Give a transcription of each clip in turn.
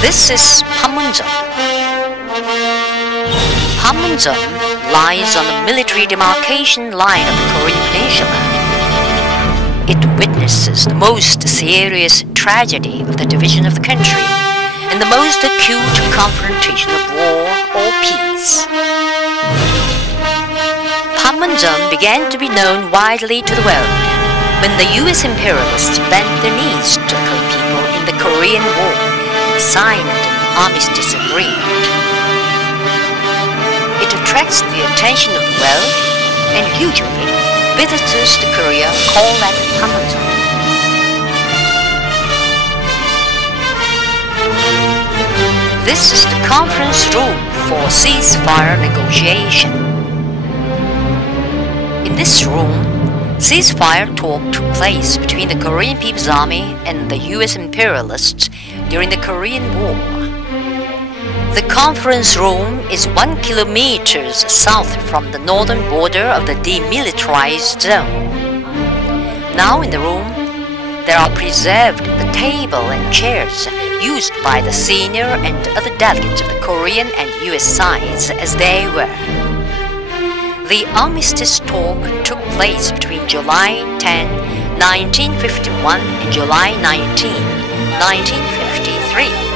This is Panmunjom. Panmunjom lies on the military demarcation line of the Korean Peninsula. It witnesses the most serious tragedy of the division of the country and the most acute confrontation of war or peace. Panmunjom began to be known widely to the world when the US imperialists bent their knees to the people in the Korean War and signed an armistice agreement. It attracts the attention of the world, and usually visitors to Korea call at Panmunjom. This is the conference room for ceasefire negotiation. In this room, ceasefire talk took place between the Korean People's Army and the US imperialists during the Korean War. The conference room is 1 kilometer south from the northern border of the demilitarized zone. Now in the room, there are preserved the table and chairs used by the senior and other delegates of the Korean and US sides as they were. The armistice talk took place between July 10, 1951 and July 19, 1953.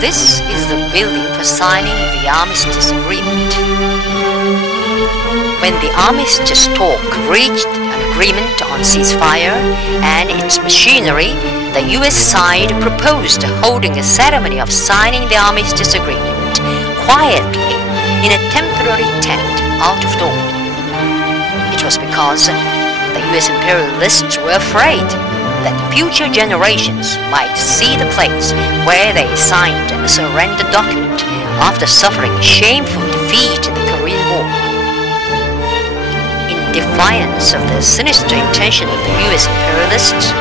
This is the building for signing the armistice agreement. When the armistice talk reached an agreement on ceasefire and its machinery, the US side proposed holding a ceremony of signing the armistice agreement quietly in a temporary tent out of door. It was because the US imperialists were afraid that future generations might see the place where they signed a surrender document after suffering shameful defeat in the Korean War. In defiance of the sinister intention of the US imperialists,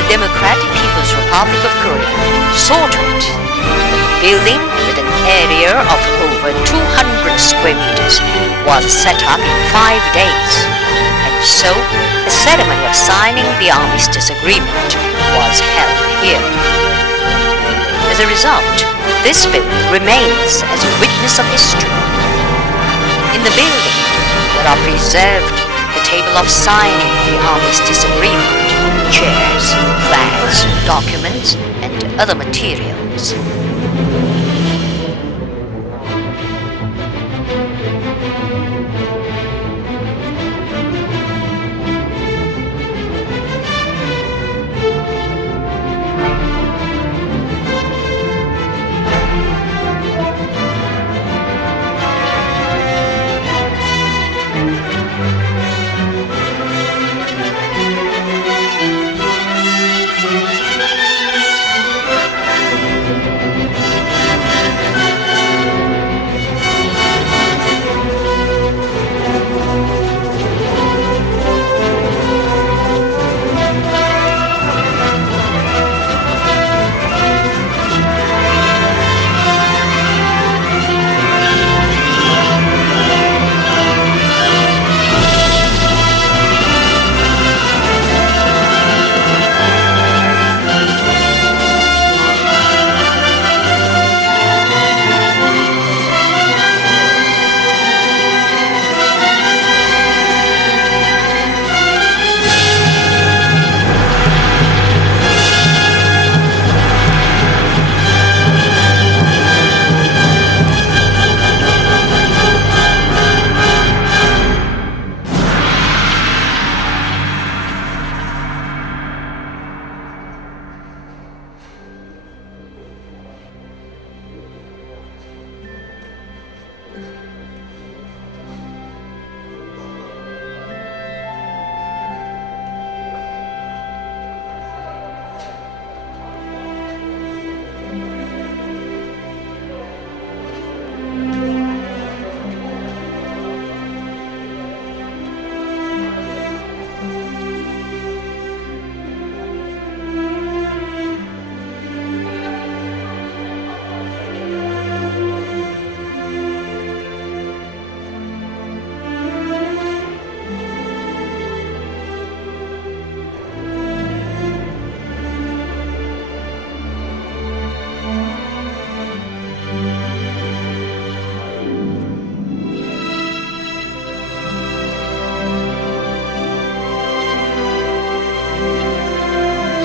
the Democratic People's Republic of Korea saw to it that the building with an area of over 200 square meters was set up in 5 days. So, the ceremony of signing the armistice agreement was held here. As a result, this building remains as a witness of history. In the building, there are preserved the table of signing the armistice agreement, chairs, flags, documents, and other materials.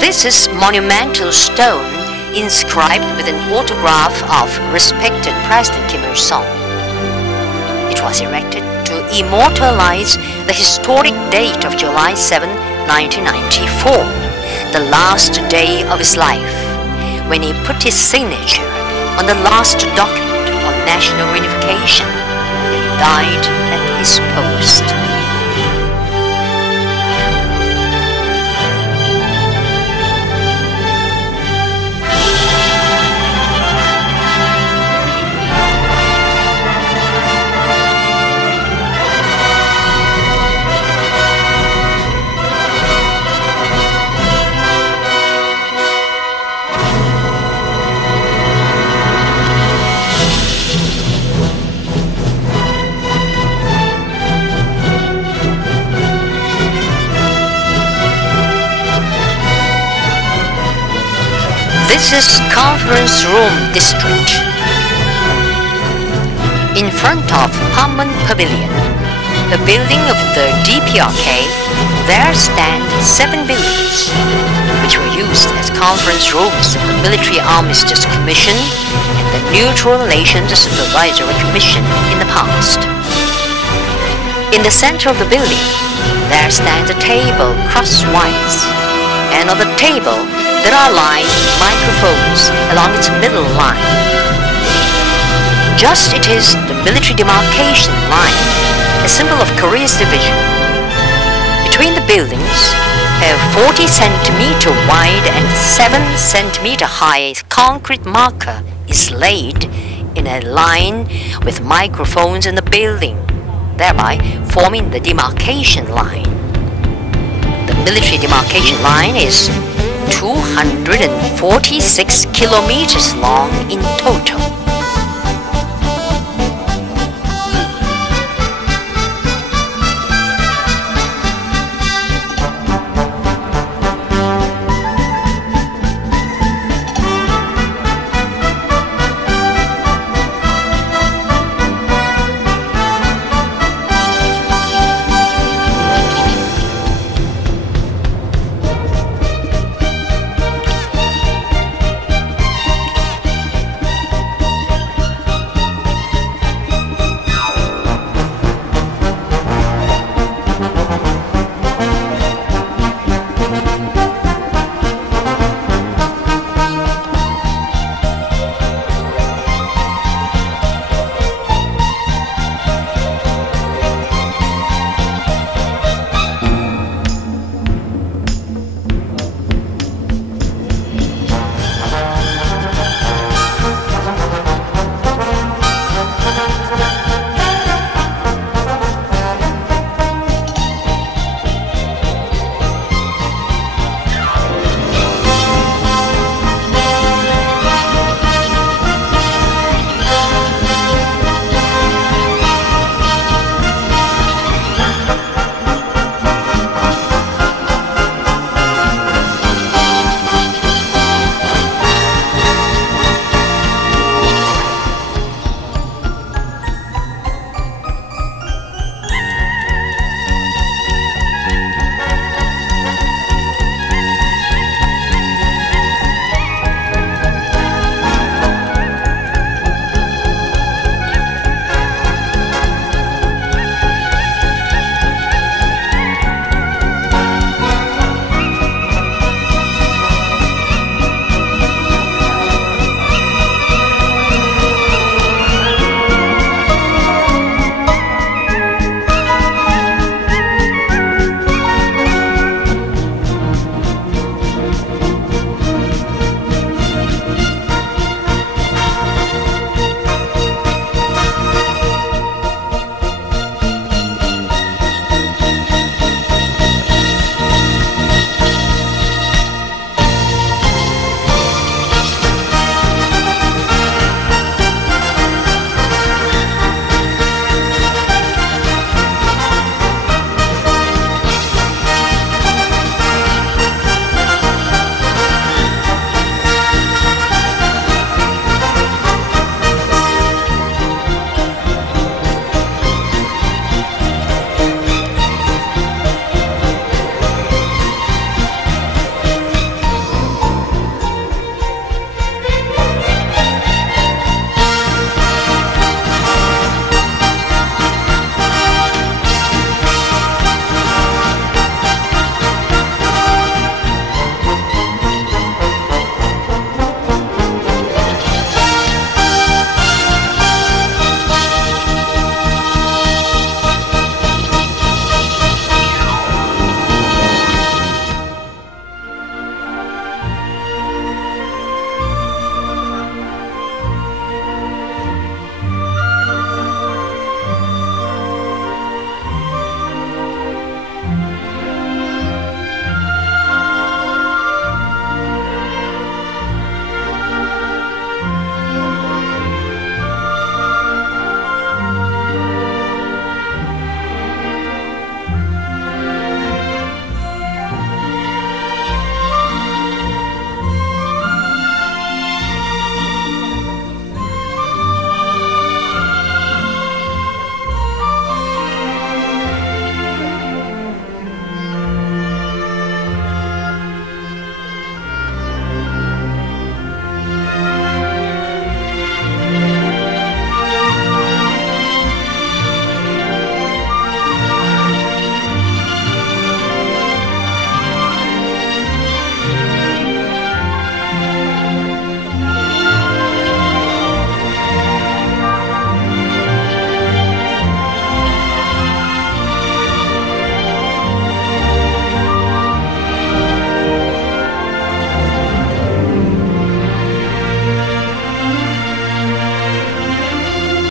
This is monumental stone inscribed with an autograph of respected President Kim Il-sung. It was erected to immortalize the historic date of July 7, 1994, the last day of his life, when he put his signature on the last document of national reunification and died at his post. This is Conference Room District. In front of Panmunjom Pavilion, the building of the DPRK, there stand 7 buildings, which were used as conference rooms of the Military Armistice Commission and the Neutral Relations Supervisory Commission in the past. In the center of the building, there stands a table crosswise, and on the table there are lined microphones along its middle line. Just it is the military demarcation line, a symbol of Korea's division. Between the buildings, a 40 centimeter wide and 7 centimeter high concrete marker is laid in a line with microphones in the building, thereby forming the demarcation line. The military demarcation line is 246 kilometers long in total.